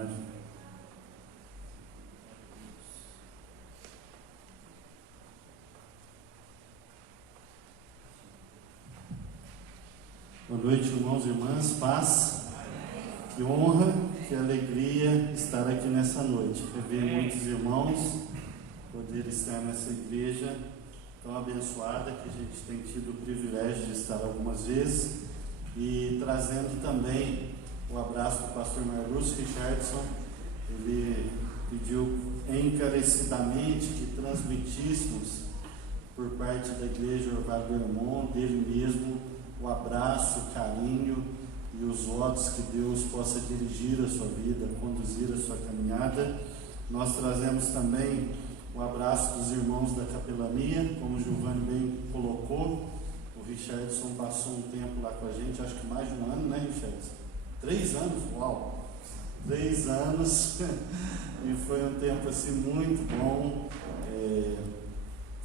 Mário. Boa noite, irmãos e irmãs, paz, que honra, que alegria estar aqui nessa noite, rever muitos irmãos, poder estar nessa igreja tão abençoada que a gente tem tido o privilégio de estar algumas vezes, e trazendo também o abraço do pastor Marlúcio Richardson. Ele pediu encarecidamente que transmitíssemos por parte da igreja Orvalho Bermond, dele mesmo, o abraço, o carinho e os votos que Deus possa dirigir a sua vida, conduzir a sua caminhada. Nós trazemos também o abraço dos irmãos da capelania, como o Giovanni bem colocou. O Richardson passou um tempo lá com a gente, acho que mais de um ano, né, Richardson? 3 anos, uau! 3 anos, e foi um tempo assim muito bom,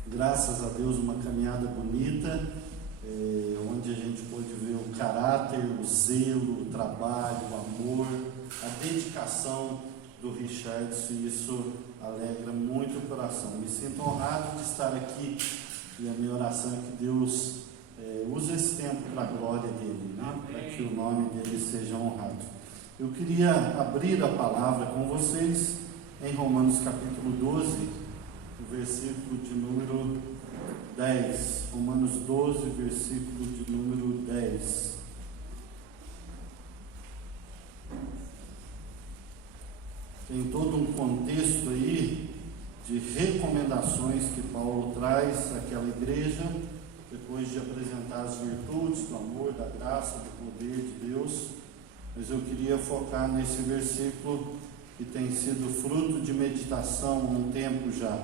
graças a Deus, uma caminhada bonita, onde a gente pôde ver o caráter, o zelo, o trabalho, o amor, a dedicação do Richardson, e isso alegra muito o coração. Me sinto honrado de estar aqui, e a minha oração é que Deus use esse tempo para a glória dele, né? Para que o nome dele seja honrado. Eu queria abrir a palavra com vocês em Romanos capítulo 12, o versículo de número 10. Romanos 12, versículo de número 10. Tem todo um contexto aí de recomendações que Paulo traz àquela igreja, depois de apresentar as virtudes do amor, da graça, do poder de Deus. Mas eu queria focar nesse versículo que tem sido fruto de meditação há um tempo já.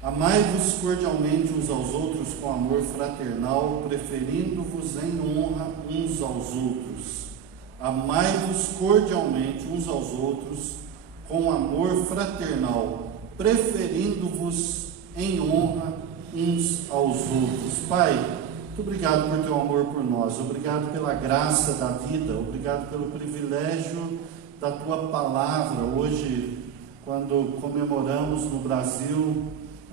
Amai-vos cordialmente uns aos outros com amor fraternal, preferindo-vos em honra uns aos outros. Amai-vos cordialmente uns aos outros com amor fraternal, preferindo-vos em honra uns aos outros. Pai, muito obrigado por teu amor por nós, obrigado pela graça da vida, obrigado pelo privilégio da tua palavra. Hoje, quando comemoramos no Brasil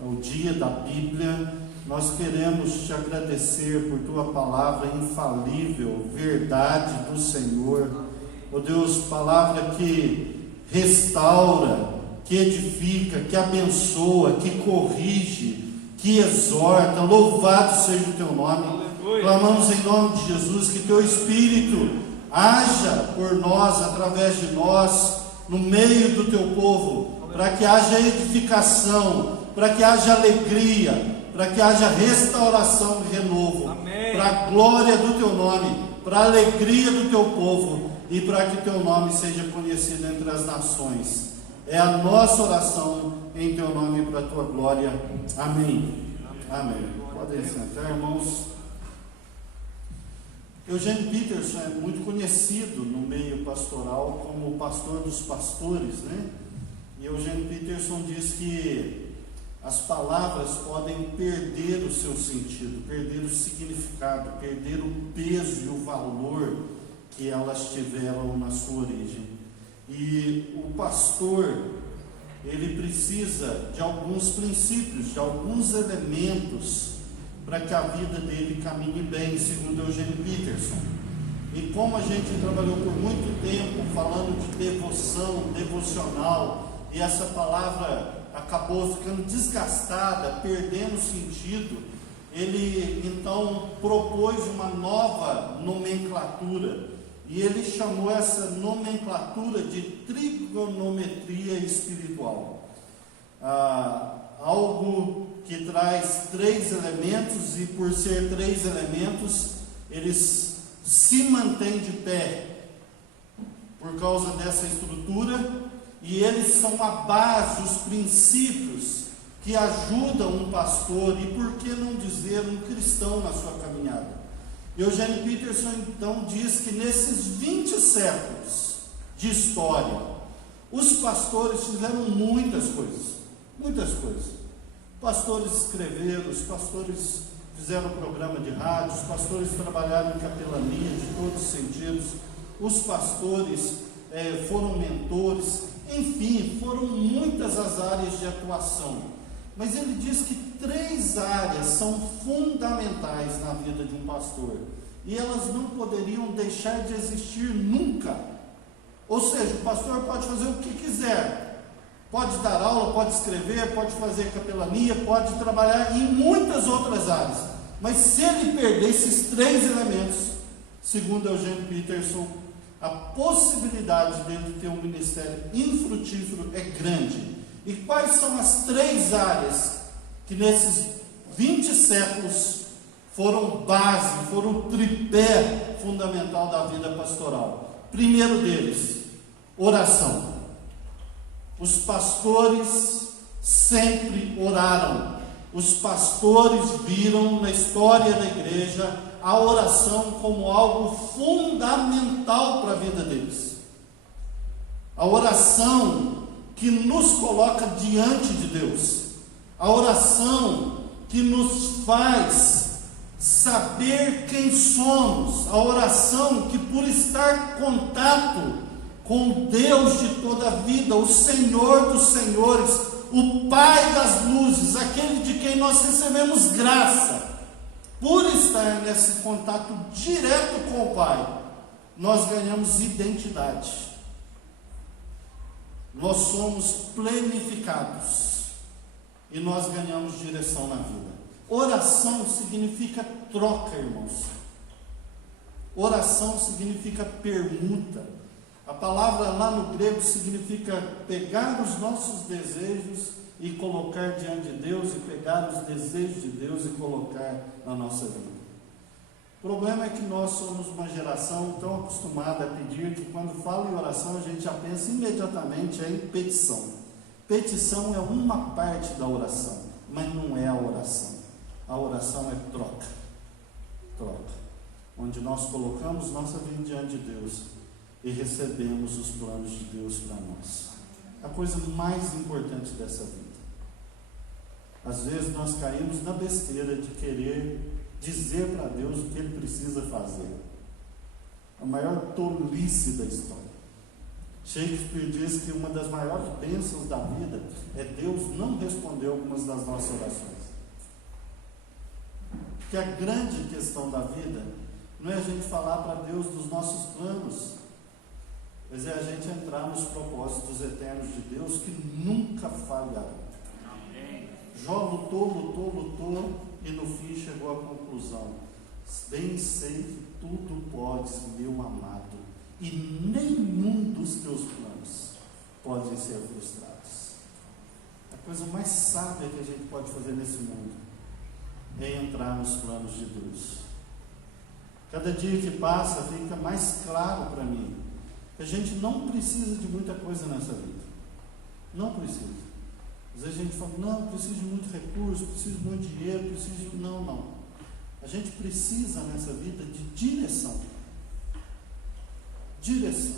o dia da Bíblia, nós queremos te agradecer por tua palavra infalível, verdade do Senhor. Ó Deus, palavra que restaura, que edifica, que abençoa, que corrige, que exorta. Louvado seja o teu nome. Aleluia. Clamamos em nome de Jesus que teu Espírito haja por nós, através de nós, no meio do teu povo, para que haja edificação, para que haja alegria, para que haja restauração e renovo, para a glória do teu nome, para a alegria do teu povo, e para que teu nome seja conhecido entre as nações. É a nossa oração em teu nome, para a tua glória. Amém. Amém. Podem sentar, irmãos. Eugênio Peterson é muito conhecido no meio pastoral como o pastor dos pastores, né? E Eugênio Peterson diz que as palavras podem perder o seu sentido, perder o significado, perder o peso e o valor que elas tiveram na sua origem. E o pastor, ele precisa de alguns princípios, de alguns elementos para que a vida dele caminhe bem, segundo Eugênio Peterson. E como a gente trabalhou por muito tempo falando de devoção, devocional, e essa palavra acabou ficando desgastada, perdendo sentido, ele então propôs uma nova nomenclatura, e ele chamou essa nomenclatura de trigonometria espiritual. Algo que traz 3 elementos, e por ser 3 elementos, eles se mantêm de pé por causa dessa estrutura, e eles são a base, os princípios que ajudam um pastor, e por que não dizer um cristão na sua caminhada. Eugênio Peterson então diz que nesses 20 séculos de história, os pastores fizeram muitas coisas. Pastores escreveram, os pastores fizeram programa de rádio, os pastores trabalharam em capelania de todos os sentidos, os pastores foram mentores, enfim, foram muitas as áreas de atuação. Mas ele diz que 3 áreas são fundamentais na vida de um pastor, e elas não poderiam deixar de existir nunca. Ou seja, o pastor pode fazer o que quiser, pode dar aula, pode escrever, pode fazer capelania, pode trabalhar em muitas outras áreas, mas se ele perder esses 3 elementos, segundo Eugênio Peterson, a possibilidade dele ter um ministério infrutífero é grande. E quais são as 3 áreas que nesses 20 séculos foram base, foram tripé fundamental da vida pastoral? Primeiro deles, oração. Os pastores sempre oraram. Os pastores viram na história da igreja a oração como algo fundamental para a vida deles. A oração que nos coloca diante de Deus. A oração que nos faz saber quem somos. A oração que, por estar em contato com Deus de toda a vida, o Senhor dos senhores, o Pai das luzes, aquele de quem nós recebemos graça, por estar nesse contato direto com o Pai, nós ganhamos identidade, nós somos plenificados e nós ganhamos direção na vida. Oração significa troca, irmãos. Oração significa permuta. A palavra lá no grego significa pegar os nossos desejos e colocar diante de Deus, e pegar os desejos de Deus e colocar na nossa vida. O problema é que nós somos uma geração tão acostumada a pedir, que quando fala em oração a gente já pensa imediatamente em petição. Petição é uma parte da oração, mas não é a oração. A oração é troca. Troca. Onde nós colocamos nossa vida diante de Deus e recebemos os planos de Deus para nós. A coisa mais importante dessa vida. Às vezes nós caímos na besteira de querer dizer para Deus o que Ele precisa fazer. A maior tolice da história. Shakespeare diz que uma das maiores bênçãos da vida é Deus não responder algumas das nossas orações. Porque a grande questão da vida não é a gente falar para Deus dos nossos planos, mas é a gente entrar nos propósitos eternos de Deus que nunca falharão. Jó lutou e no fim chegou à conclusão: bem sei que tudo podes, meu amado, e nenhum dos teus planos podem ser frustrados. A coisa mais sábia que a gente pode fazer nesse mundo é entrar nos planos de Deus. Cada dia que passa fica mais claro para mim que a gente não precisa de muita coisa nessa vida. Não precisa. Às vezes a gente fala, não, preciso de muito recurso, preciso de muito dinheiro, preciso de... Não. A gente precisa nessa vida de direção. Direção.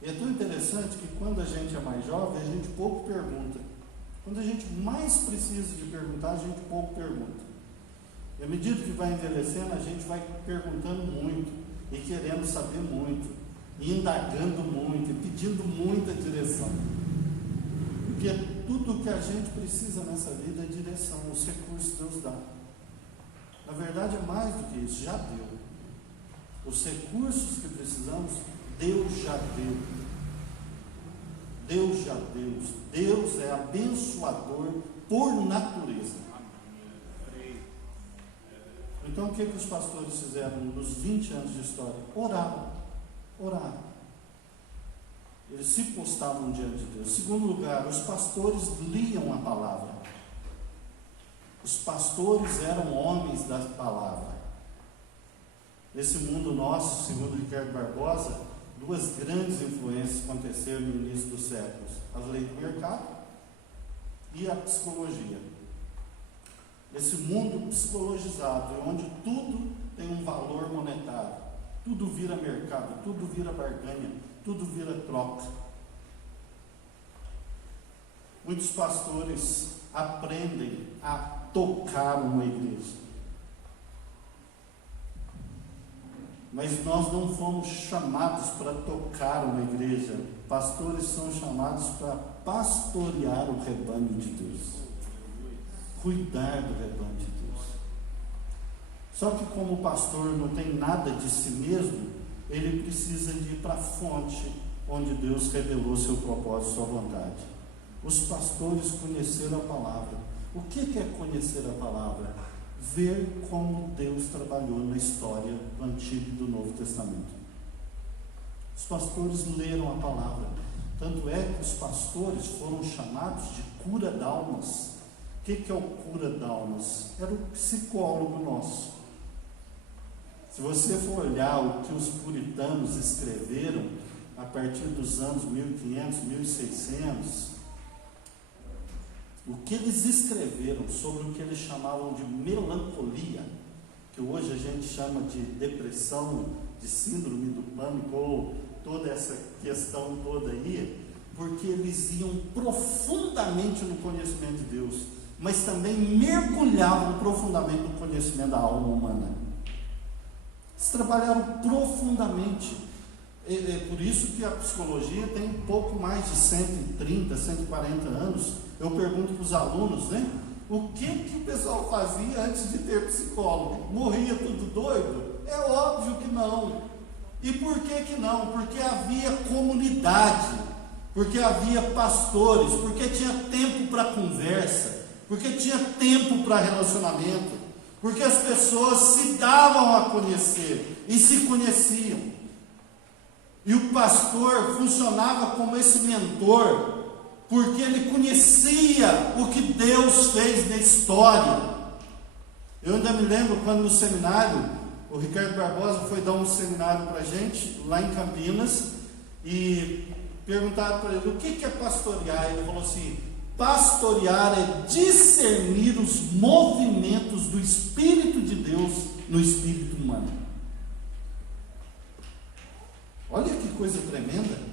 E é tão interessante que quando a gente é mais jovem, a gente pouco pergunta. Quando a gente mais precisa de perguntar, a gente pouco pergunta. E à medida que vai envelhecendo, a gente vai perguntando muito, e querendo saber muito, e indagando muito, e pedindo muita direção. Porque tudo que a gente precisa nessa vida é direção, os recursos Deus dá. Na verdade é mais do que isso, já deu. Os recursos que precisamos, Deus já deu. Deus já deu. Deus é abençoador por natureza. Então o que os pastores fizeram nos 20 anos de história? Oraram. Eles se postavam diante de Deus. Segundo lugar, os pastores liam a palavra. Os pastores eram homens da palavra. Nesse mundo nosso, segundo Ricardo Barbosa, 2 grandes influências aconteceram no início dos séculos: a lei do mercado e a psicologia. Esse mundo psicologizado, onde tudo tem um valor monetário, tudo vira mercado, tudo vira barganha, tudo vira troca. Muitos pastores aprendem a tocar uma igreja. Mas nós não fomos chamados para tocar uma igreja. Pastores são chamados para pastorear o rebanho de Deus, cuidar do rebanho de Deus. Só que como o pastor não tem nada de si mesmo, ele precisa de ir para a fonte onde Deus revelou seu propósito, sua vontade. Os pastores conheceram a palavra. O que é conhecer a palavra? Ver como Deus trabalhou na história do Antigo e do Novo Testamento. Os pastores leram a palavra. Tanto é que os pastores foram chamados de cura d'almas. O que é o cura d'almas? Era o psicólogo nosso. Se você for olhar o que os puritanos escreveram a partir dos anos 1500, 1600, o que eles escreveram sobre o que eles chamavam de melancolia, que hoje a gente chama de depressão, de síndrome do pânico, ou toda essa questão toda aí, porque eles iam profundamente no conhecimento de Deus, mas também mergulhavam profundamente no conhecimento da alma humana. Eles trabalharam profundamente. É por isso que a psicologia tem um pouco mais de 130, 140 anos. Eu pergunto para os alunos, né? O que o pessoal fazia antes de ter psicólogo? Morria tudo doido? É óbvio que não. E por que não? Porque havia comunidade, porque havia pastores, porque tinha tempo para conversa, porque tinha tempo para relacionamento, porque as pessoas se davam a conhecer e se conheciam. E o pastor funcionava como esse mentor, porque ele conhecia o que Deus fez na história. Eu ainda me lembro quando no seminário, o Ricardo Barbosa foi dar um seminário para a gente, lá em Campinas, e perguntaram para ele, o que é pastorear? Ele falou assim, pastorear é discernir os movimentos do Espírito de Deus no espírito humano. Olha que coisa tremenda.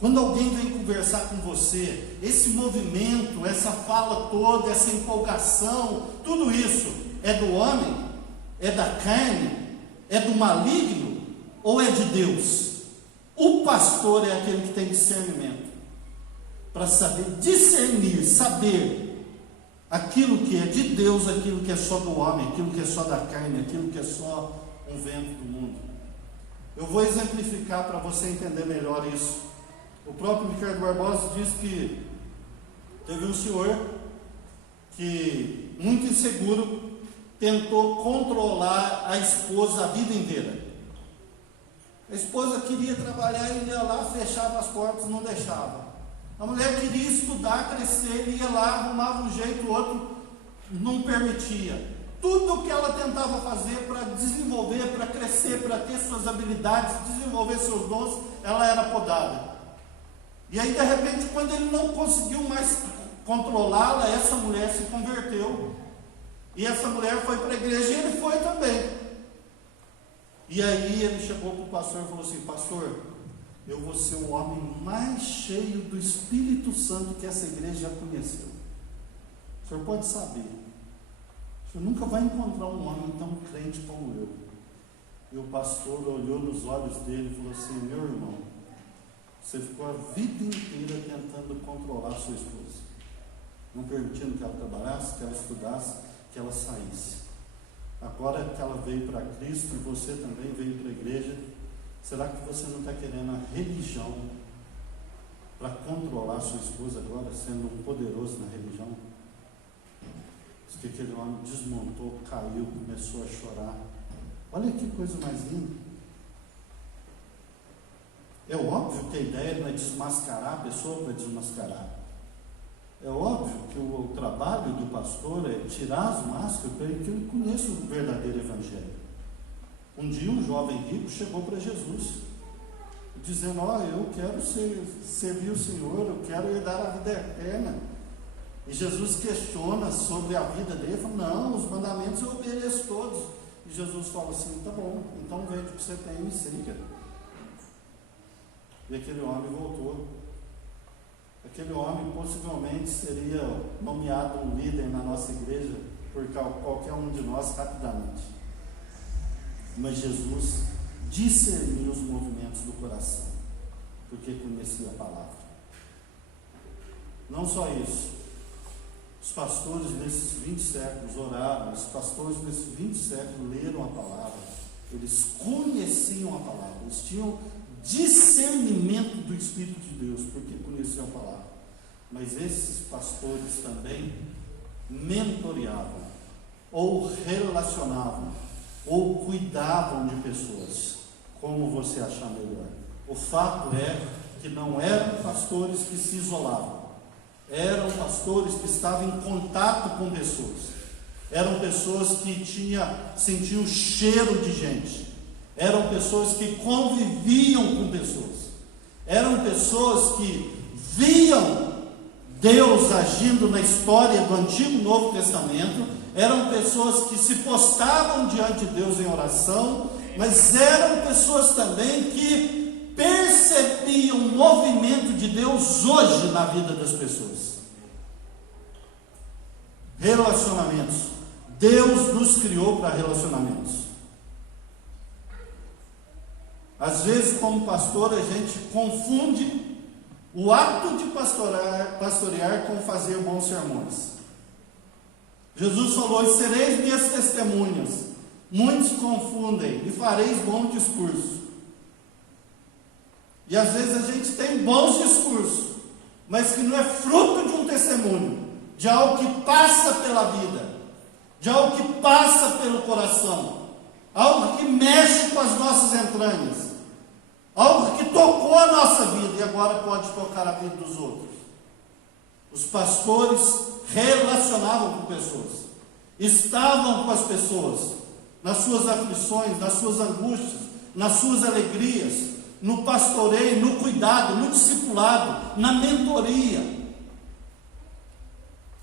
Quando alguém vem conversar com você, esse movimento, essa fala toda, essa empolgação, tudo isso é do homem? É da carne? É do maligno? Ou é de Deus? O pastor é aquele que tem discernimento para saber discernir, saber aquilo que é de Deus, aquilo que é só do homem, aquilo que é só da carne, aquilo que é só um vento do mundo. Eu vou exemplificar para você entender melhor isso. O próprio Ricardo Barbosa diz que teve um senhor que, muito inseguro, tentou controlar a esposa a vida inteira. A esposa queria trabalhar, ele ia lá, fechava as portas, não deixava. A mulher queria estudar, crescer, ele ia lá, arrumava um jeito, o outro não permitia. Tudo que ela tentava fazer para desenvolver, para crescer, para ter suas habilidades, desenvolver seus dons, ela era podada. E aí, de repente, quando ele não conseguiu mais controlá-la, essa mulher se converteu. E essa mulher foi para a igreja e ele foi também. E aí ele chegou para o pastor e falou assim, pastor, eu vou ser o homem mais cheio do Espírito Santo que essa igreja já conheceu. O senhor pode saber. O senhor nunca vai encontrar um homem tão crente como eu. E o pastor olhou nos olhos dele e falou assim, meu irmão, você ficou a vida inteira tentando controlar a sua esposa, não permitindo que ela trabalhasse, que ela estudasse, que ela saísse. Agora que ela veio para Cristo e você também veio para a igreja, será que você não está querendo a religião para controlar a sua esposa agora, sendo poderoso na religião? Diz que aquele homem desmontou, caiu, começou a chorar. Olha que coisa mais linda. É óbvio que a ideia não é desmascarar a pessoa para desmascarar. É óbvio que o trabalho do pastor é tirar as máscaras para que ele conheça o verdadeiro evangelho. Um dia um jovem rico chegou para Jesus, dizendo, eu quero servir o Senhor, eu quero herdar a vida eterna. E Jesus questiona sobre a vida dele, fala, não, os mandamentos eu obedeço todos. E Jesus fala assim, tá bom, então vende o que você tem e me siga. E aquele homem voltou. Aquele homem possivelmente seria nomeado um líder na nossa igreja por qualquer um de nós rapidamente. Mas Jesus discernia os movimentos do coração, porque conhecia a palavra. Não só isso, os pastores nesses 20 séculos oraram, os pastores nesses 20 séculos leram a palavra, eles conheciam a palavra, eles tinham discernimento do Espírito de Deus, porque conheciam a palavra. Mas esses pastores também mentoreavam, ou relacionavam, ou cuidavam de pessoas, como você achar melhor. O fato é que não eram pastores que se isolavam, eram pastores que estavam em contato com pessoas, eram pessoas que sentiam cheiro de gente, eram pessoas que conviviam com pessoas, eram pessoas que viam Deus agindo na história do Antigo e Novo Testamento, eram pessoas que se postavam diante de Deus em oração, mas eram pessoas também que percebiam o movimento de Deus hoje na vida das pessoas. Relacionamentos. Deus nos criou para relacionamentos. Às vezes, como pastor, a gente confunde o ato de pastorear com fazer bons sermões. Jesus falou: e sereis minhas testemunhas. Muitos confundem: e fareis bom discurso. E às vezes a gente tem bons discursos, mas que não é fruto de um testemunho, de algo que passa pela vida, de algo que passa pelo coração, algo que mexe com as nossas entranhas, algo que tocou a nossa vida e agora pode tocar a vida dos outros. Os pastores relacionavam com pessoas, estavam com as pessoas, nas suas aflições, nas suas angústias, nas suas alegrias, no pastoreio, no cuidado, no discipulado, na mentoria.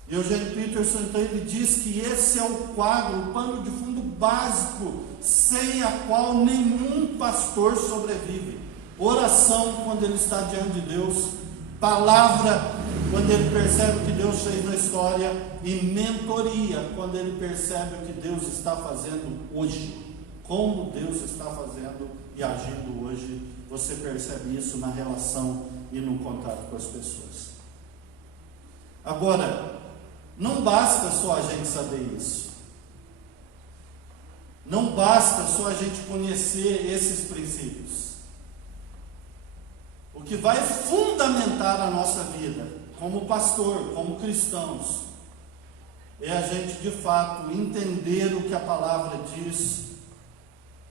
E Eugene Peterson, então, ele diz que esse é o quadro, o pano de fundo básico, sem a qual nenhum pastor sobrevive. Oração, quando ele está diante de Deus; palavra, quando ele percebe o que Deus fez na história; e mentoria, quando ele percebe o que Deus está fazendo hoje, como Deus está fazendo e agindo hoje. Você percebe isso na relação e no contato com as pessoas. Agora, não basta só a gente saber isso, não basta só a gente conhecer esses princípios. O que vai fundamentar a nossa vida, como pastor, como cristãos, é a gente de fato entender o que a palavra diz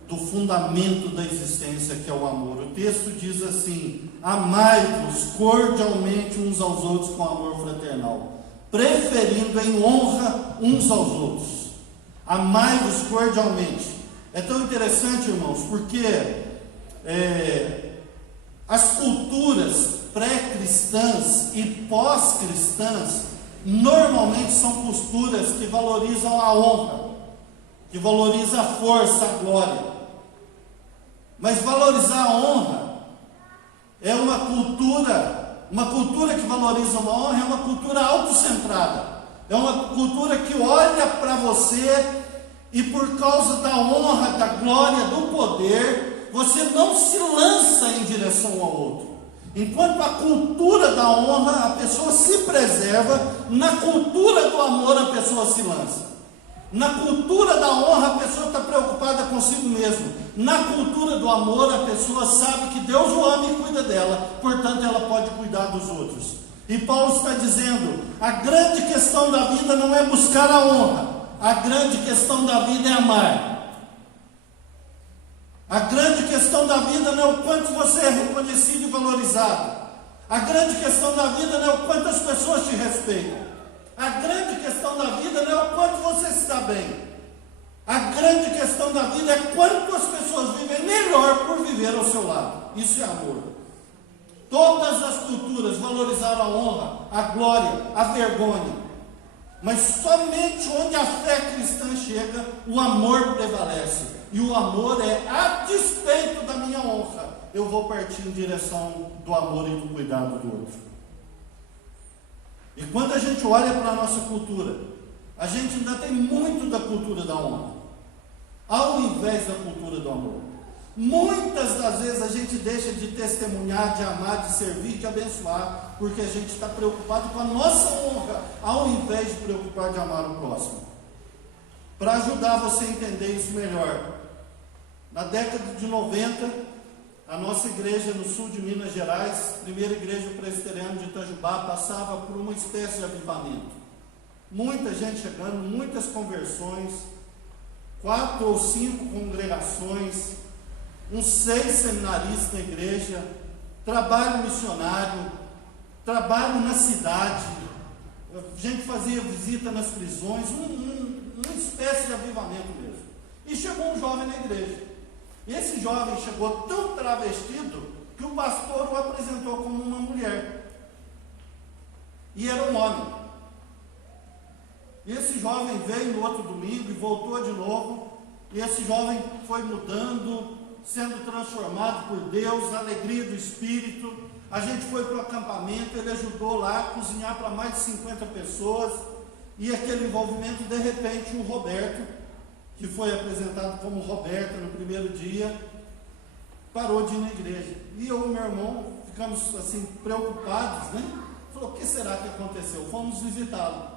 do fundamento da existência, que é o amor. O texto diz assim: amai-vos cordialmente uns aos outros com amor fraternal, preferindo em honra uns aos outros. Amai-vos cordialmente. É tão interessante, irmãos, porque as culturas pré-cristãs e pós-cristãs normalmente são posturas que valorizam a honra, que valorizam a força, a glória. Mas valorizar a honra é uma cultura que valoriza uma honra, é uma cultura autocentrada, é uma cultura que olha para você e por causa da honra, da glória, do poder, você não se lança em direção ao outro. Enquanto a cultura da honra, a pessoa se preserva, na cultura do amor a pessoa se lança. Na cultura da honra, a pessoa está preocupada consigo mesmo. Na cultura do amor, a pessoa sabe que Deus o ama e cuida dela, portanto ela pode cuidar dos outros. E Paulo está dizendo: a grande questão da vida não é buscar a honra, a grande questão da vida é amar. A grande questão da vida não é o quanto você é reconhecido e valorizado. A grande questão da vida não é o quanto as pessoas te respeitam. A grande questão da vida não é o quanto você está bem. A grande questão da vida é quanto as pessoas vivem melhor por viver ao seu lado. Isso é amor. Todas as culturas valorizaram a honra, a glória, a vergonha. Mas somente onde a fé cristã chega, o amor prevalece. E o amor é: a despeito da minha honra, eu vou partir em direção do amor e do cuidado do outro. E quando a gente olha para a nossa cultura, a gente ainda tem muito da cultura da honra. ao invés da cultura do amor. Muitas das vezes a gente deixa de testemunhar, de amar, de servir, de abençoar, porque a gente está preocupado com a nossa honra, ao invés de preocupar de amar o próximo. Para ajudar você a entender isso melhor, na década de 90, a nossa igreja no sul de Minas Gerais, primeira igreja presbiteriana de Itajubá, passava por uma espécie de avivamento. Muita gente chegando, muitas conversões, 4 ou 5 congregações, uns 6 seminaristas na igreja, trabalho missionário, trabalho na cidade, a gente fazia visita nas prisões, uma espécie de avivamento mesmo. E chegou um jovem na igreja. E esse jovem chegou tão travestido que o pastor o apresentou como uma mulher. E era um homem. E esse jovem veio no outro domingo e voltou de novo. E esse jovem foi mudando, sendo transformado por Deus, a alegria do Espírito. A gente foi para o acampamento, ele ajudou lá a cozinhar para mais de 50 pessoas. E aquele envolvimento, de repente, o Roberto, que foi apresentado como Roberto no primeiro dia, parou de ir na igreja. E eu e meu irmão ficamos assim preocupados, né? Falou, o que será que aconteceu? Fomos visitá-lo.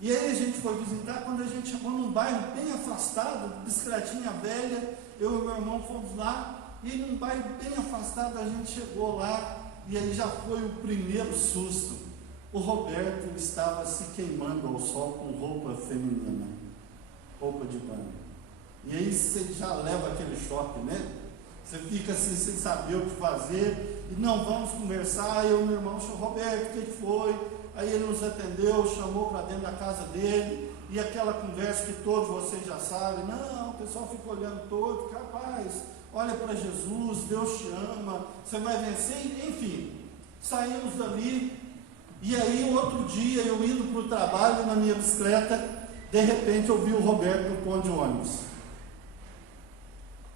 E aí a gente foi visitar, quando a gente chegou num bairro bem afastado, Biscratinha Velha, eu e meu irmão fomos lá, e num bairro bem afastado a gente chegou lá, e aí já foi o primeiro susto. O Roberto estava se queimando ao sol com roupa feminina, roupa de banho. E aí você já leva aquele choque, né? Você fica assim, sem saber o que fazer, e não, vamos conversar. Eu e meu irmão, senhor Roberto, o que foi? Aí ele nos atendeu, chamou para dentro da casa dele, e aquela conversa que todos vocês já sabem. Não, o pessoal fica olhando todo, rapaz, olha para Jesus, Deus te ama, você vai vencer, enfim. Saímos dali, e aí outro dia, eu indo para o trabalho na minha bicicleta, de repente eu vi o Roberto no ponto de ônibus.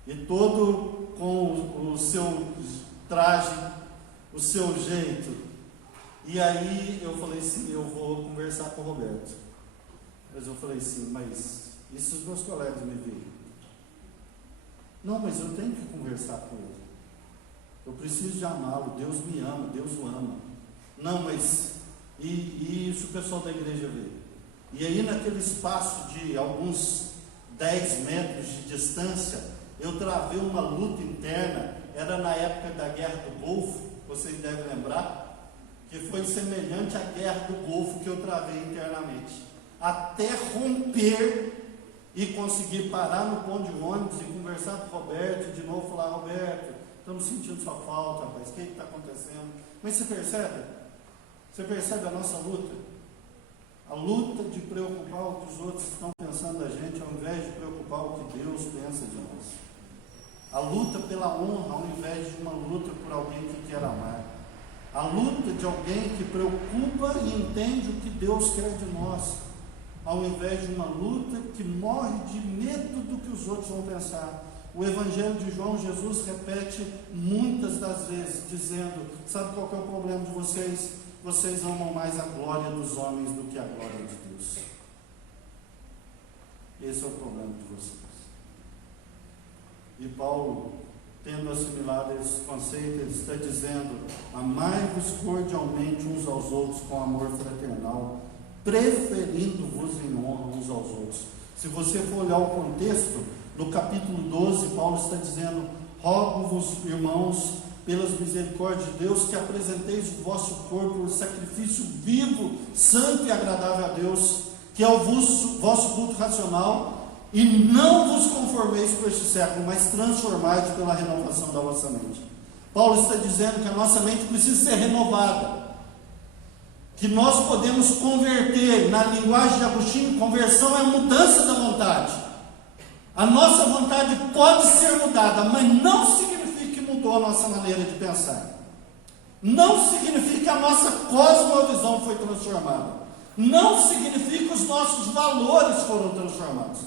E todo com o seu traje, o seu jeito. E aí eu falei assim, eu vou conversar com o Roberto. Mas eu falei assim, mas e se os meus colegas me virem? Não, mas eu tenho que conversar com ele. Eu preciso de amá-lo, Deus me ama, Deus o ama. Não, mas e se o pessoal da igreja vê? E aí naquele espaço de alguns 10 metros de distância, eu travei uma luta interna. Era na época da Guerra do Golfo, vocês devem lembrar, que foi semelhante à Guerra do Golfo que eu travei internamente, até romper e conseguir parar no ponto de ônibus e conversar com o Roberto, e de novo falar, Roberto, estamos sentindo sua falta, rapaz, o que está acontecendo? Mas você percebe? Você percebe a nossa luta? A luta de preocupar o que os outros estão pensando da gente, ao invés de preocupar o que Deus pensa de nós. A luta pela honra, ao invés de uma luta por alguém que quer amar. A luta de alguém que preocupa e entende o que Deus quer de nós, ao invés de uma luta que morre de medo do que os outros vão pensar. O Evangelho de João, Jesus repete muitas das vezes, dizendo, sabe qual que é o problema de vocês? Vocês amam mais a glória dos homens do que a glória de Deus. Esse é o problema de vocês. E Paulo, tendo assimilado esse conceito, ele está dizendo, amai-vos cordialmente uns aos outros com amor fraternal, preferindo-vos em honra uns aos outros. Se você for olhar o contexto, no capítulo 12, Paulo está dizendo, rogo-vos, irmãos, pelas misericórdias de Deus, que apresenteis o vosso corpo sacrifício vivo, santo e agradável a Deus, que é o vosso culto racional, e não vos conformeis com este século, mas transformai pela renovação da vossa mente. Paulo está dizendo que a nossa mente precisa ser renovada, que nós podemos converter. Na linguagem de Agostinho, conversão é a mudança da vontade. A nossa vontade pode ser mudada, mas não significa que mudou a nossa maneira de pensar. Não significa que a nossa cosmovisão foi transformada. Não significa que os nossos valores foram transformados.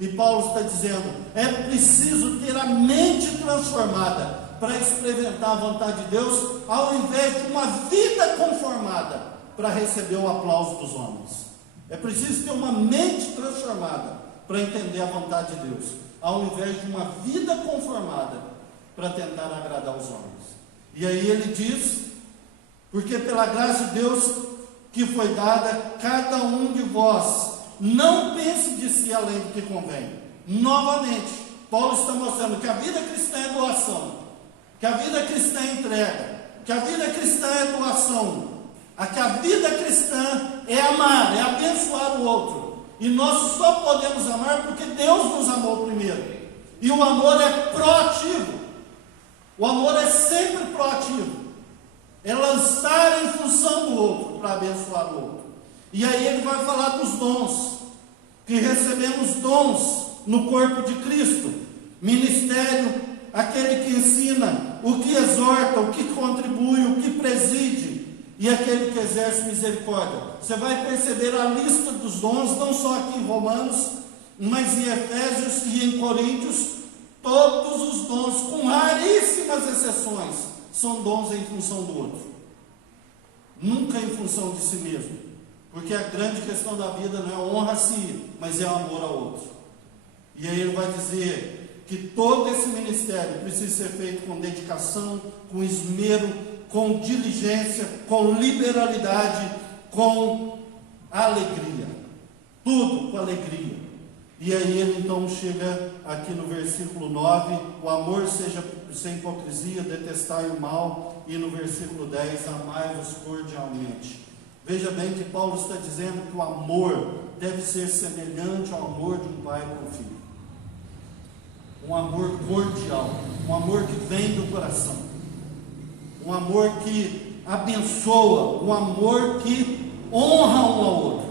E Paulo está dizendo, é preciso ter a mente transformada para experimentar a vontade de Deus, ao invés de uma vida conformada para receber o aplauso dos homens. É preciso ter uma mente transformada para entender a vontade de Deus, ao invés de uma vida conformada para tentar agradar os homens. E aí ele diz: porque pela graça de Deus que foi dada, cada um de vós não pense de si além do que convém. Novamente, Paulo está mostrando que a vida cristã é doação, que a vida cristã é entrega, que a vida cristã é doação, que a vida cristã é amar, é abençoar o outro. E nós só podemos amar porque Deus nos amou primeiro. E o amor é proativo. O amor é sempre proativo. É lançar em função do outro, para abençoar o outro. E aí ele vai falar dos dons, que recebemos dons no corpo de Cristo. Ministério, aquele que ensina, o que exorta, o que contribui, o que preside, e aquele que exerce misericórdia. Você vai perceber a lista dos dons, não só aqui em Romanos, mas em Efésios e em Coríntios. Todos os dons, com raríssimas exceções, são dons em função do outro, nunca em função de si mesmo, porque a grande questão da vida não é honra a si, mas é o amor ao outro. E aí ele vai dizer que todo esse ministério precisa ser feito com dedicação, com esmero, com diligência, com liberalidade, com alegria, tudo com alegria. E aí ele então chega aqui no versículo 9, o amor seja sem hipocrisia, detestai o mal, e no versículo 10, amai-vos cordialmente. Veja bem que Paulo está dizendo que o amor deve ser semelhante ao amor de um pai com o filho. Um amor cordial, um amor que vem do coração, um amor que abençoa, um amor que honra um ao outro.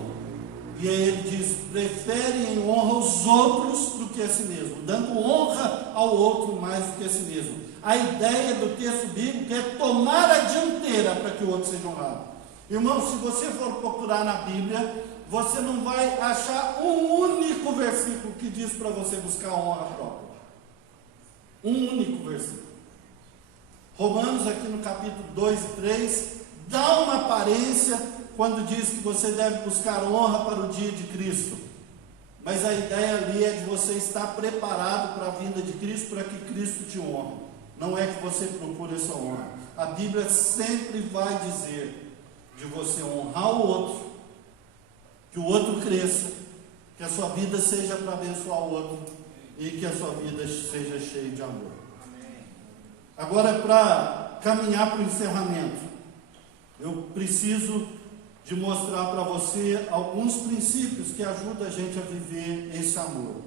E aí ele diz: prefere em honra os outros do que a si mesmo, dando honra ao outro mais do que a si mesmo. A ideia do texto bíblico é tomar a dianteira para que o outro seja honrado. Irmão, se você for procurar na Bíblia, você não vai achar um único versículo que diz para você buscar a honra própria. Um único versículo. Romanos, aqui no capítulo 2 e 3, dá uma aparência quando diz que você deve buscar honra para o dia de Cristo. Mas a ideia ali é de você estar preparado para a vinda de Cristo, para que Cristo te honre. Não é que você procure essa honra. A Bíblia sempre vai dizer de você honrar o outro, que o outro cresça, que a sua vida seja para abençoar o outro e que a sua vida seja cheia de amor. Agora, para caminhar para o encerramento, eu preciso de mostrar para você alguns princípios que ajudam a gente a viver esse amor,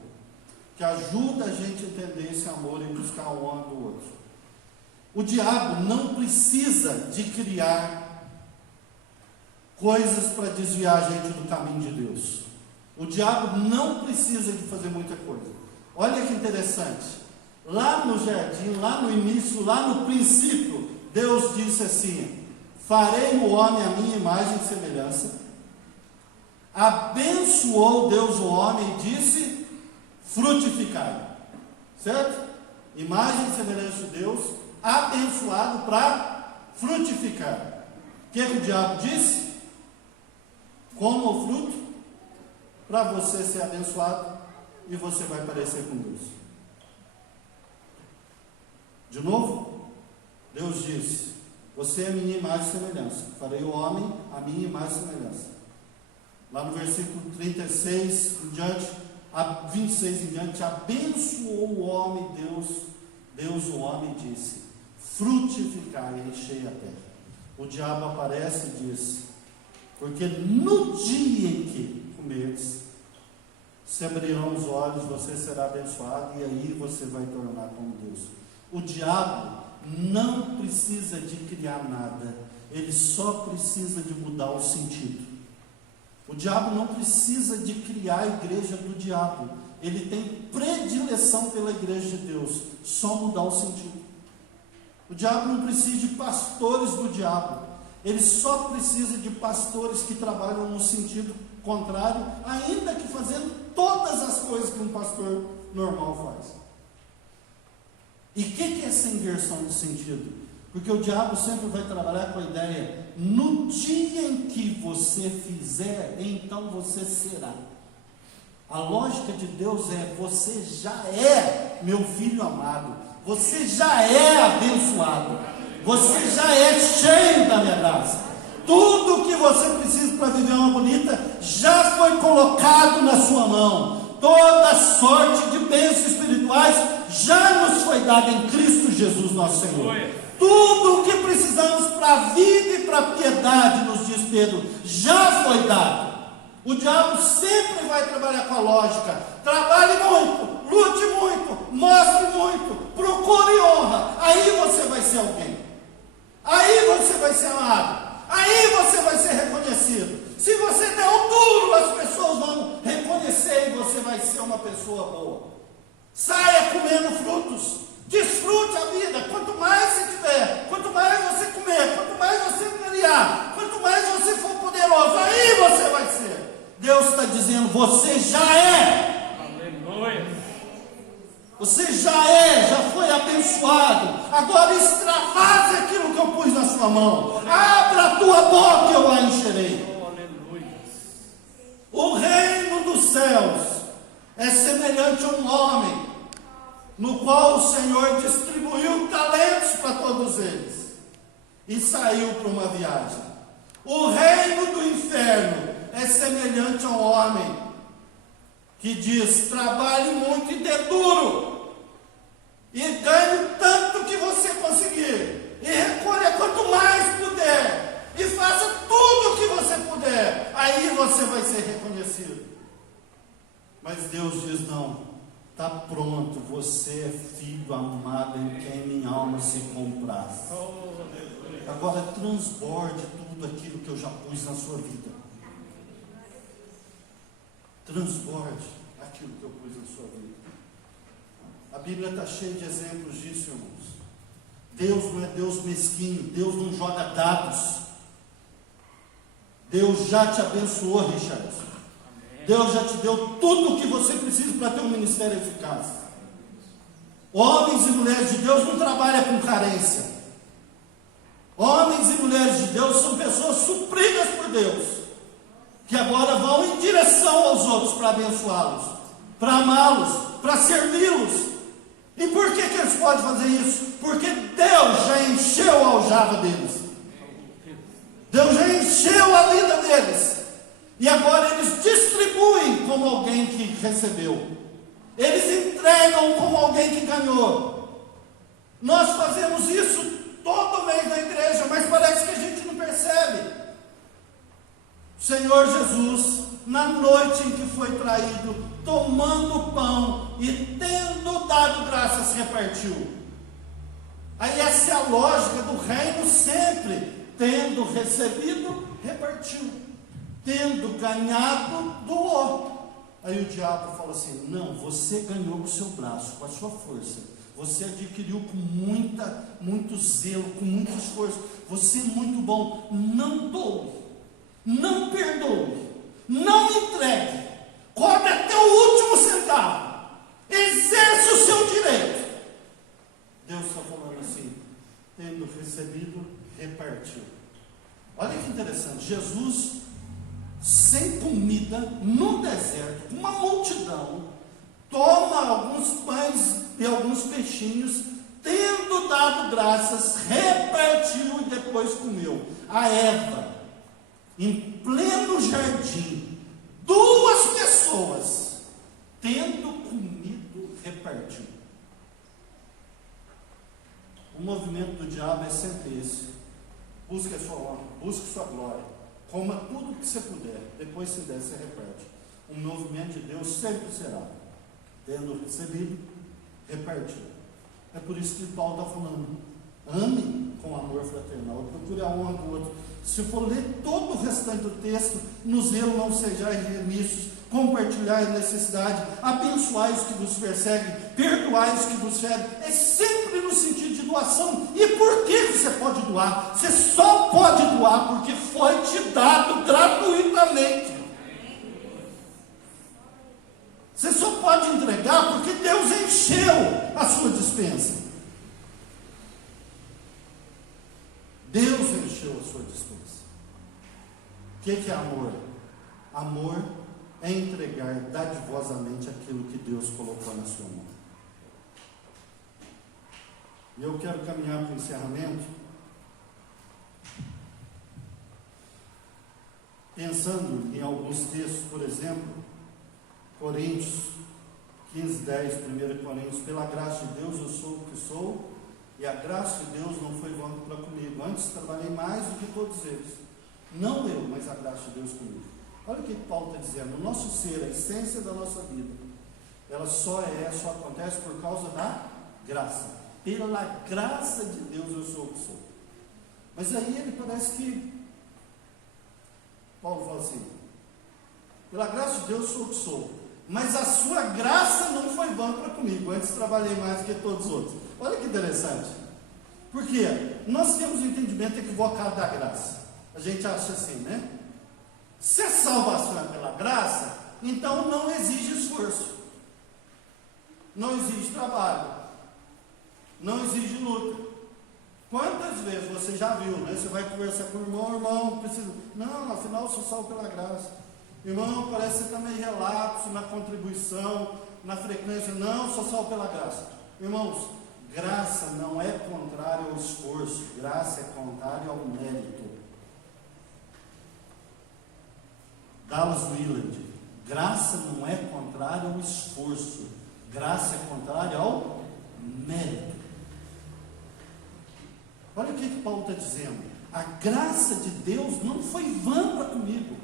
que ajuda a gente a entender esse amor e buscar a honra do outro. O diabo não precisa de criar coisas para desviar a gente do caminho de Deus. O diabo não precisa de fazer muita coisa. Olha que interessante, lá no jardim, lá no início, lá no princípio, Deus disse assim: farei o homem a minha imagem e semelhança. Abençoou Deus o homem e disse: frutificai. Certo? Imagem e semelhança de Deus, abençoado para frutificar. O que o diabo disse? Coma o fruto para você ser abençoado e você vai parecer com Deus. De novo, Deus disse: você é a minha imagem e semelhança. Farei o homem a minha imagem e semelhança. Lá no versículo 36 em diante, a 26 em diante, abençoou o homem Deus o homem disse: frutificai e enchei a terra. O diabo aparece e diz: porque no dia em que comerdes, se abrirão os olhos, você será abençoado, e aí você vai tornar como Deus. O diabo não precisa de criar nada, ele só precisa de mudar o sentido. O diabo não precisa de criar a igreja do diabo, ele tem predileção pela igreja de Deus, só mudar o sentido. O diabo não precisa de pastores do diabo, ele só precisa de pastores que trabalham no sentido contrário, ainda que fazendo todas as coisas que um pastor normal faz. E o que é essa inversão de sentido? Porque o diabo sempre vai trabalhar com a ideia: no dia em que você fizer, então você será. A lógica de Deus é: você já é meu filho amado, você já é abençoado, você já é cheio da minha graça. Tudo o que você precisa para viver uma bonita já foi colocado na sua mão. Toda sorte de bênçãos espirituais já nos foi dada em Cristo Jesus nosso Senhor. Tudo o que precisamos para a vida e para a piedade, nos diz Pedro, já foi dado. O diabo sempre vai trabalhar com a lógica: trabalhe muito, lute muito, mostre muito, procure honra, aí você vai ser alguém, aí você vai ser amado, aí você vai ser reconhecido. Se você der o duro, as pessoas vão reconhecer e você vai ser uma pessoa boa. Saia comendo frutos, desfrute a vida. Quanto mais você tiver, quanto mais você comer, quanto mais você criar, quanto mais você for poderoso, aí você vai ser. Deus está dizendo: você já é. Aleluia. Você já foi abençoado. Agora extravase aquilo que eu pus na sua mão. Abra a tua boca e eu a encherei. O reino dos céus é semelhante a um homem no qual o Senhor distribuiu talentos para todos eles e saiu para uma viagem. O reino do inferno é semelhante a um homem que diz: trabalhe muito e dê duro, e ganhe tanto que você conseguir, e recolha quanto mais puder, e faça tudo o que você puder, aí você vai ser reconhecido. Mas Deus diz: não, está pronto, você é filho amado em quem minha alma se compraz. Agora transborde tudo aquilo que eu já pus na sua vida. Transborde aquilo que eu pus na sua vida. A Bíblia está cheia de exemplos disso, irmãos. Deus não é Deus mesquinho, Deus não joga dados. Deus já te abençoou, Richard. Deus já te deu tudo o que você precisa para ter um ministério eficaz. Homens e mulheres de Deus não trabalham com carência. Homens e mulheres de Deus são pessoas supridas por Deus, que agora vão em direção aos outros para abençoá-los, para amá-los, para servi-los. E por que eles podem fazer isso? Porque Deus já encheu a aljava deles. Deus já encheu a vida deles. E agora eles distribuem como alguém que recebeu. Eles entregam como alguém que ganhou. Nós fazemos isso todo mês na igreja, mas parece que a gente não percebe. O Senhor Jesus, na noite em que foi traído, tomando o pão e tendo dado graças, repartiu. Aí essa é a lógica do reino sempre. Tendo recebido, repartiu. Tendo ganhado, doou. Aí o diabo fala assim: não, você ganhou com o seu braço, com a sua força. Você adquiriu com muito zelo, com muito esforço. Você é muito bom. Não doe, não perdoe, não entregue, cobre até o último centavo, exerce o seu direito. Deus está falando assim: tendo recebido, repartiu. Olha que interessante, Jesus, sem comida, no deserto, uma multidão, toma alguns pães e alguns peixinhos, tendo dado graças, repartiu e depois comeu. A Eva, em pleno jardim, duas pessoas, tendo comido, repartiu. O movimento do diabo é sempre esse: busque a sua honra, busque a sua glória, coma tudo que você puder, depois se der, você reparte. O movimento de Deus sempre será: tendo recebido, repartiu. É por isso que Paulo está falando: ame com amor fraternal, procure a honra do outro. Se for ler todo o restante do texto: no zelo não sejais remissos, compartilhai a necessidade, abençoai os que vos perseguem, perdoai os que vos ferem. É sempre no sentido de doação. E por que você pode doar? Você só pode doar porque foi te dado gratuitamente. Você só pode entregar porque Deus encheu a sua despensa. Deus encheu a sua despensa. O que é amor? Amor é entregar dadivosamente aquilo que Deus colocou na sua mão. E eu quero caminhar para o encerramento, pensando em alguns textos, por exemplo, Coríntios 15:10, 1 Coríntios, pela graça de Deus eu sou o que sou, e a graça de Deus não foi vã para comigo. Antes trabalhei mais do que todos eles. Não eu, mas a graça de Deus comigo. Olha o que Paulo está dizendo. O nosso ser, a essência da nossa vida, ela só acontece por causa da graça. Pela graça de Deus eu sou o que sou. Mas aí ele parece que Paulo fala assim: pela graça de Deus eu sou o que sou, mas a sua graça não foi vã para comigo. Antes trabalhei mais do que todos os outros. Olha que interessante. Por quê? Nós temos um entendimento equivocado da graça. A gente acha assim, né? Se a salvação é pela graça, então não exige esforço, não exige trabalho, não exige luta. Quantas vezes você já viu, né? Você vai conversar com o irmão, precisa. Não, afinal eu sou salvo pela graça. Irmão, parece que você está meio relapso na contribuição, na frequência. Não, sou salvo pela graça. Irmãos, graça não é contrário ao esforço, graça é contrário ao mérito. Dallas Willard: graça não é contrário ao esforço, graça é contrário ao mérito. Olha o que Paulo está dizendo. A graça de Deus não foi vã para comigo.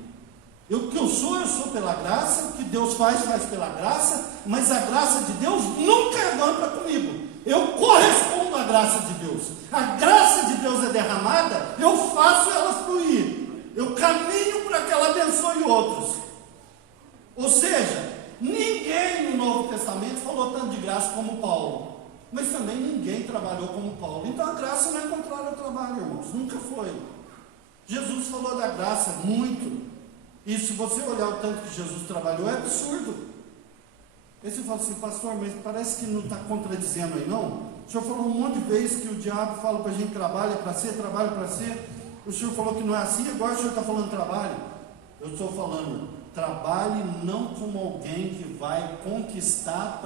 O que eu sou pela graça. O que Deus faz pela graça. Mas a graça de Deus nunca é vã para comigo. Eu correspondo à graça de Deus. A graça de Deus é derramada, eu faço ela fluir. Eu caminho para que ela abençoe outros. Ou seja, ninguém no Novo Testamento falou tanto de graça como Paulo. Mas também ninguém trabalhou como Paulo. Então a graça não é contrária ao trabalho, irmãos. Nunca foi. Jesus falou da graça muito. E se você olhar o tanto que Jesus trabalhou, é absurdo. Aí você fala assim: pastor, mas parece que não está contradizendo aí, não? O senhor falou um monte de vezes que o diabo fala para a gente: trabalha para ser, trabalha para ser. O senhor falou que não é assim, agora o senhor está falando trabalho. Eu estou falando, trabalhe não como alguém que vai conquistar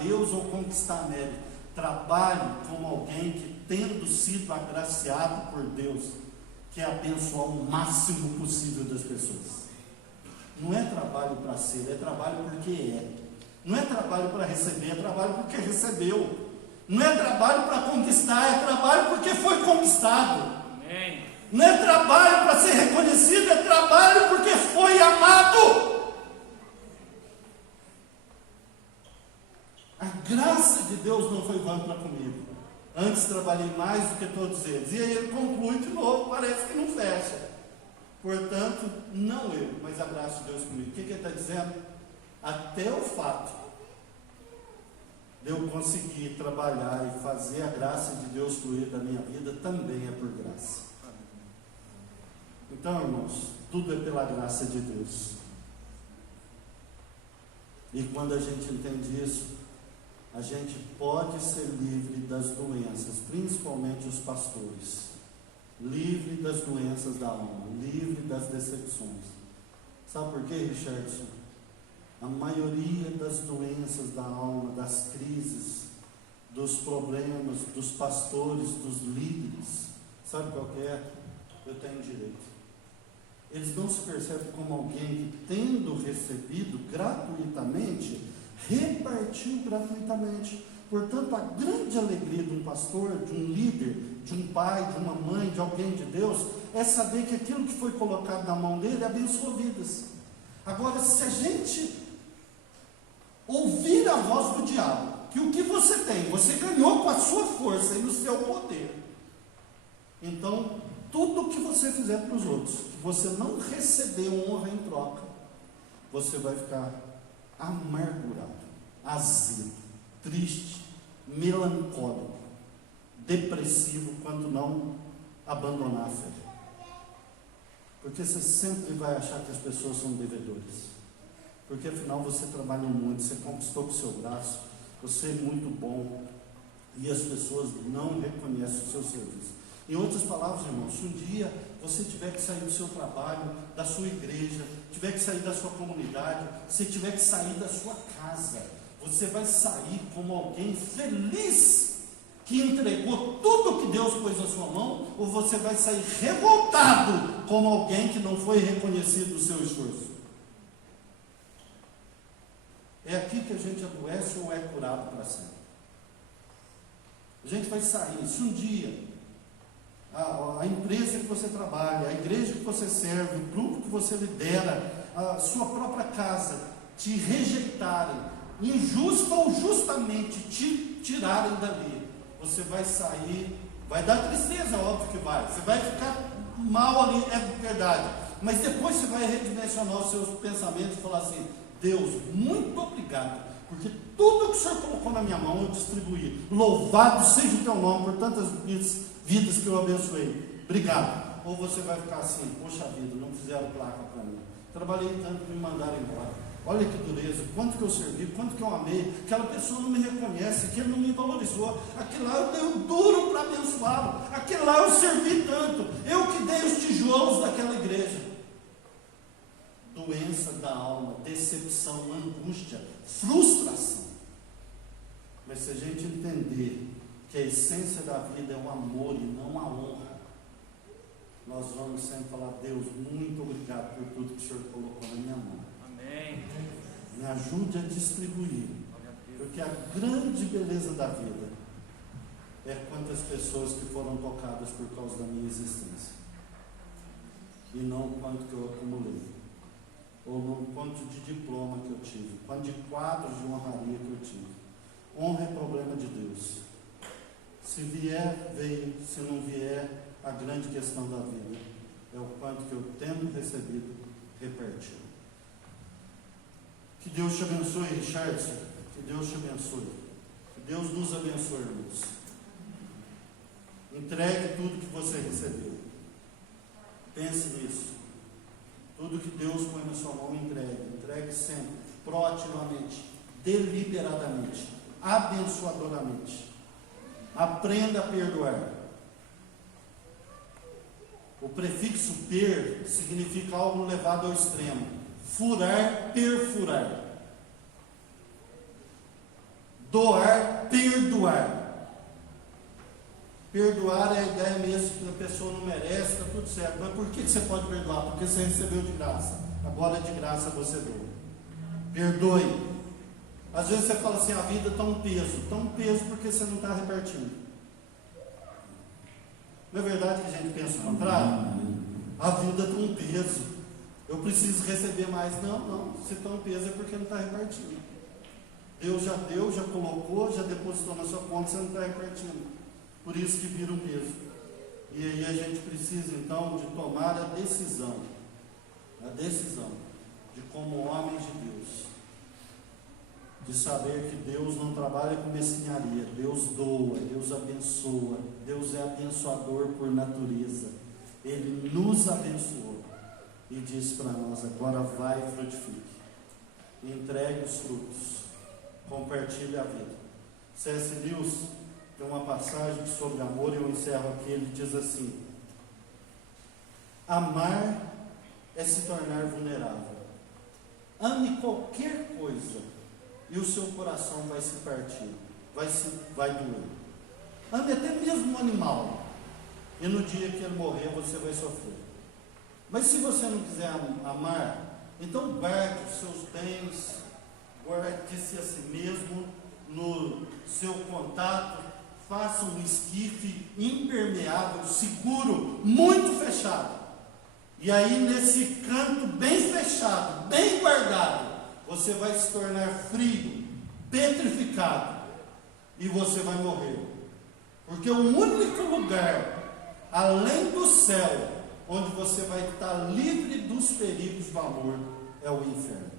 Deus ou conquistar mérito. Trabalhe como alguém que, tendo sido agraciado por Deus, quer abençoar o máximo possível das pessoas. Não é trabalho para ser, é trabalho porque é. Não é trabalho para receber, é trabalho porque recebeu. Não é trabalho para conquistar, é trabalho porque foi conquistado. Amém. Não é trabalho para ser reconhecido, é trabalho porque foi amado. A graça de Deus não foi vã para comigo. Antes trabalhei mais do que todos eles. E aí ele conclui de novo, parece que não fecha. Portanto, não eu, mas a graça de Deus comigo. O que ele está dizendo? Até o fato de eu conseguir trabalhar e fazer a graça de Deus fluir da minha vida também é por graça. Então, irmãos, tudo é pela graça de Deus. E quando a gente entende isso, a gente pode ser livre das doenças, principalmente os pastores. Livre das doenças da alma, livre das decepções. Sabe por quê, Richardson? A maioria das doenças da alma, das crises, dos problemas, dos pastores, dos líderes, sabe qual que é? Eu tenho direito. Eles não se percebem como alguém que, tendo recebido gratuitamente, repartiu gratuitamente. Portanto, a grande alegria de um pastor, de um líder, de um pai, de uma mãe, de alguém de Deus, é saber que aquilo que foi colocado na mão dele abençoa vidas. Agora, se a gente ouvir a voz do diabo, que o que você tem, você ganhou com a sua força e no seu poder, então, tudo que você fizer para os outros, que você não receber honra em troca, você vai ficar amargurado, azedo, triste, melancólico, depressivo, quando não abandonar a fé. Porque você sempre vai achar que as pessoas são devedores. Porque afinal você trabalhou muito, você conquistou com o seu braço, você é muito bom, e as pessoas não reconhecem o seu serviço. Em outras palavras, irmãos, se um dia você tiver que sair do seu trabalho, da sua igreja, tiver que sair da sua comunidade, se tiver que sair da sua casa, você vai sair como alguém feliz que entregou tudo que Deus pôs na sua mão, ou você vai sair revoltado como alguém que não foi reconhecido o seu esforço? É aqui que a gente adoece ou é curado para sempre? A gente vai sair, se um dia a empresa que você trabalha, a igreja que você serve, o grupo que você lidera, a sua própria casa, te rejeitarem, injusta ou justamente te tirarem dali, você vai sair, vai dar tristeza, óbvio que vai, você vai ficar mal ali, é verdade, mas depois você vai redimensionar os seus pensamentos e falar assim: Deus, muito obrigado, porque tudo que o Senhor colocou na minha mão eu distribuí, louvado seja o teu nome por tantas vidas que eu abençoei, obrigado. Ou você vai ficar assim: poxa vida, não fizeram placa para mim, trabalhei tanto que me mandaram embora, olha que dureza, quanto que eu servi, quanto que eu amei, aquela pessoa não me reconhece, aquele não me valorizou, aquele lá eu dei duro para abençoá-lo, aquele lá eu servi tanto, eu que dei os tijolos daquela igreja. Doença da alma, decepção, angústia, frustração. Mas se a gente entender que a essência da vida é o amor e não a honra, nós vamos sempre falar: Deus, muito obrigado por tudo que o Senhor colocou na minha mão. Amém. Me ajude a distribuir, porque a grande beleza da vida é quantas pessoas que foram tocadas por causa da minha existência, e não quanto que eu acumulei, ou não quanto de diploma que eu tive, quanto de quadros de honraria que eu tive. Honra é problema de Deus. Se vier, veio. Se não vier, a grande questão da vida é o quanto que eu, tendo recebido, reparti. Que Deus te abençoe, Richardson. Que Deus te abençoe. Que Deus nos abençoe, irmãos. Entregue tudo que você recebeu. Pense nisso. Tudo que Deus põe na sua mão, entregue. Entregue sempre, proativamente, deliberadamente, abençoadoramente. Aprenda a perdoar. O prefixo per significa algo levado ao extremo. Furar, perfurar. Doar, perdoar. Perdoar é a ideia mesmo que a pessoa não merece, está tudo certo. Mas por que você pode perdoar? Porque você recebeu de graça. Agora de graça você doa. Perdoe. Às vezes você fala assim: a vida está um peso. Está um peso porque você não está repartindo. Não é verdade que a gente pensa o contrário? A vida está um peso. Eu preciso receber mais. Não. Se está um peso é porque não está repartindo. Deus já deu, já colocou, já depositou na sua conta, você não está repartindo. Por isso que vira um peso. E aí a gente precisa então de tomar a decisão de, como homens de Deus, de saber que Deus não trabalha com mesquinharia, Deus doa, Deus abençoa, Deus é abençoador por natureza. Ele nos abençoou e disse para nós: agora vai e frutifique, entregue os frutos, compartilhe a vida. C.S. Lewis tem uma passagem sobre amor, e eu encerro aqui. Ele diz assim: amar é se tornar vulnerável. Ame qualquer coisa e o seu coração vai se partir, vai doer. Ame até mesmo um animal, e no dia que ele morrer você vai sofrer. Mas se você não quiser amar, então guarde os seus bens, guarde-se a si mesmo no seu contato, faça um esquife impermeável, seguro, muito fechado. E aí nesse canto bem fechado, bem guardado, você vai se tornar frio, petrificado, e você vai morrer. Porque o único lugar, além do céu, onde você vai estar livre dos perigos do amor, é o inferno.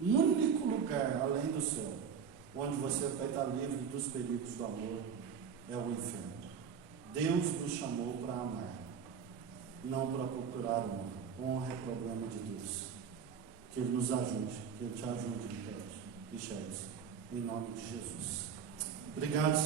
O único lugar, além do céu, onde você vai estar livre dos perigos do amor, é o inferno. Deus nos chamou para amar, não para procurar honra. Honra é problema de Deus. Que Ele nos ajude, que Ele te ajude, Richard, em nome de Jesus. Obrigado.